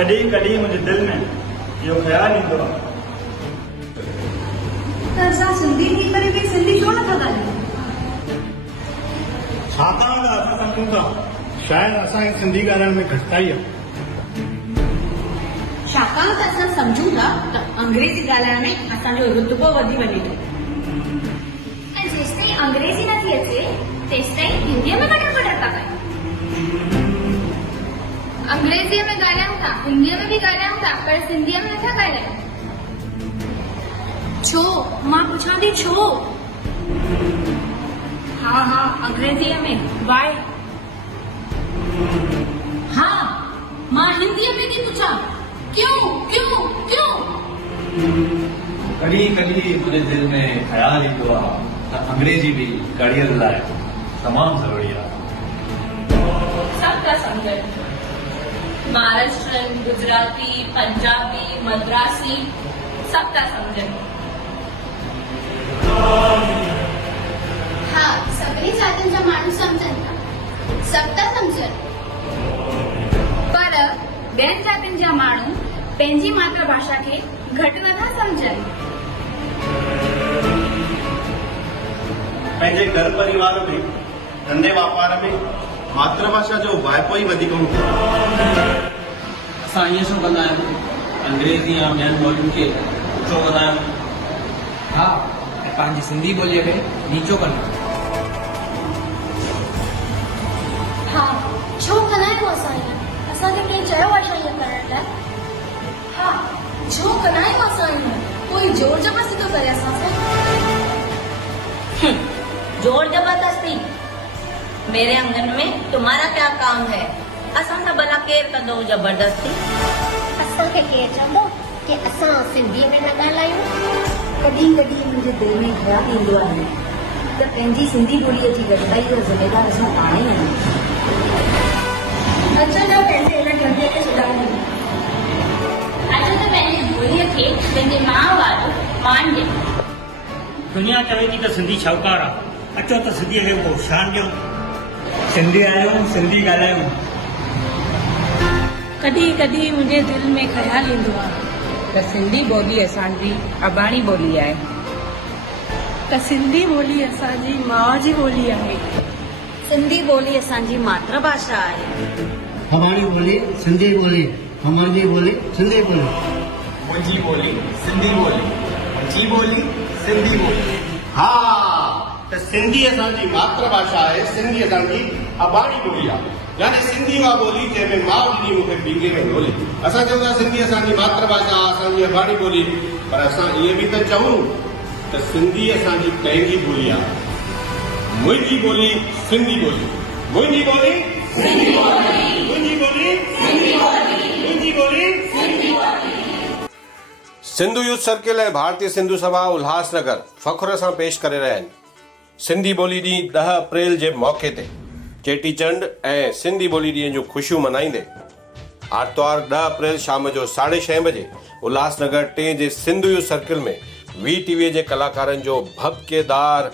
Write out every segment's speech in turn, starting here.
कॾहिं कॾहिं मुंहिंजे दिलि में इहो ख़्यालु ईंदो आहे त असां सिंधी थी करे बि सिंधी छो नथा ॻाल्हायूं? छाकाणि त असां सम्झूं था शायदि असांखे सिंधी ॻाल्हाइण में घटिताई आहे। छाकाणि त असां सम्झूं था त अंग्रेज़ी ॻाल्हाइण में असांजो रुतबो वधी वञे थो। ऐं जेसिताईं अंग्रेज़ी नथी अचे तेसिताईं हिंदीअ में कटर कटर था कयूं। अंग्रेज़ीअ में ॻाल्हायूं था, हिंदीअ में बि ॻाल्हायूं था, पर सिंधीअ में नथा ॻाल्हायूं। छो? मां पुछां थी छो? हा अंग्रेज़ीअ में वाई। हाँ, मां हिंदीअ में थी पुछां क्यों क्यों क्यों? कॾहिं कॾहिं मुंहिंजे दिलि में ख़्यालु ईंदो आहे त अंग्रेजी बि करियर लाइ तमामु ज़रूरी आहे। सब था समझनि, महाराष्ट्रन, गुजराती, पंजाबी, मद्रासी सब था समझनि। हाँ, सभिनी जातियुनि जा माण्हू सम्झनि था, सभु था सम्झनि। पर ॿियनि जातियुनि जा माण्हू पंहिंजी मातृभाषा खे घटि नथा सम्झनि। पंहिंजे घर परिवार में धंधे वापार में मातृभाषा जो वाइपो ई वधीक हूंदो आहे। असां ईअं छो कंदा आहियूं? अंग्रेज़ी या ॿियनि ॿोलियुनि खे ऊचो कंदा आहियूं। हा, ऐं पंहिंजी सिंधी ॿोलीअ खे नीचो कंदा आहियूं। हाँ, छो कंदा आहियूं असां ईअं? असांखे कंहिं चयो आहे छा ईअं करण लाइ? हाँ, छो कंदा आहियूं असां ईअं? कोई जोर जबरदस्ती थो करे असां सां? जोर जबरदस्ती? मेरे आंगन में तुम्हारा क्या काम है? असां सां भला केरु कंदो जबरदस्ती? असांखे केरु चवंदो कि असां सिंधीअ में न ॻाल्हायूं? कॾहिं कॾहिं मुंहिंजे दिलि में ख़्यालु ईंदो आहे त पंहिंजी सिंधी ॿोलीअ जी घटिताई जो ज़िमेदार असां पाण ई आहियूं। अचो न पंहिंजे हिन धंधे खे सुधारियूं। अचो त पंहिंजी ॿोलीअ खे पंहिंजे माउ वारो मान ॾियो। दुनिया चवे थी त सिंधी शाहूकार आहे, अचो त सिंधीअ खे को शान ॾियूं। सिंधी आहियूं, सिंधी ॻाल्हायूं। कॾहिं कॾहिं मुंहिंजे दिलि में ख़्यालु ईंदो आहे त सिंधी ॿोली असांजी अबाणी ॿोली आहे। त सिंधी ॿोली असांजी माउ जी ॿोली आहे। सिंधी ॿोली असांजी मातृभाषा आहे। हमारी बोली सिंधी बोली, हमारी बोली सिंधी बोली। मुंहिंजी ॿोली सिंधी ॿोली, मुंहिंजी ॿोली सिंधी ॿोली। हा, त सिंधी असांजी मातृभाषा आहे, सिंधी असांजी अबाणी ॿोली आहे। यानी सिंधी उहा ॿोली जंहिंमें माउ ॾिनी मूंखे पींघे में ॻोल्हे। असां चऊं था सिंधी असांजी मातृभाषा, असांजी अबाणी ॿोली, पर असां इहे बि त चऊं त सिंधी असांजी पंहिंजी ॿोली आहे। मुंहिंजी ॿोली सिंधी ॿोली, मुंहिंजी ॿोली सिंधी ॿोली, मुंहिंजी ॿोली सिंधी ॿोली, मुंहिंजी ॿोली सिंधी ॿोली। सिंधु यूथ सर्किल ऐं भारतीय सिंधु सभा उल्हासनगर फ़ख्र सां पेश करे रहिया आहिनि सिंधी ॿोली ॾींहुं 10 अप्रैल जे मौक़े ते चेटीचंड ऐं सिंधी ॿोली ॾींहं जूं ख़ुशियूं मनाईंदे आर्तवार 10 अप्रैल शाम जो 6:30 बजे उल्हासनगर 2 जे सिंधु यूथ सर्किल में VTV जे कलाकारनि जो भभकेदार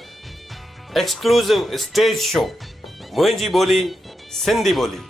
एक्सक्लूसिव स्टेज शो मुंहिंजी ॿोली सिंधी ॿोली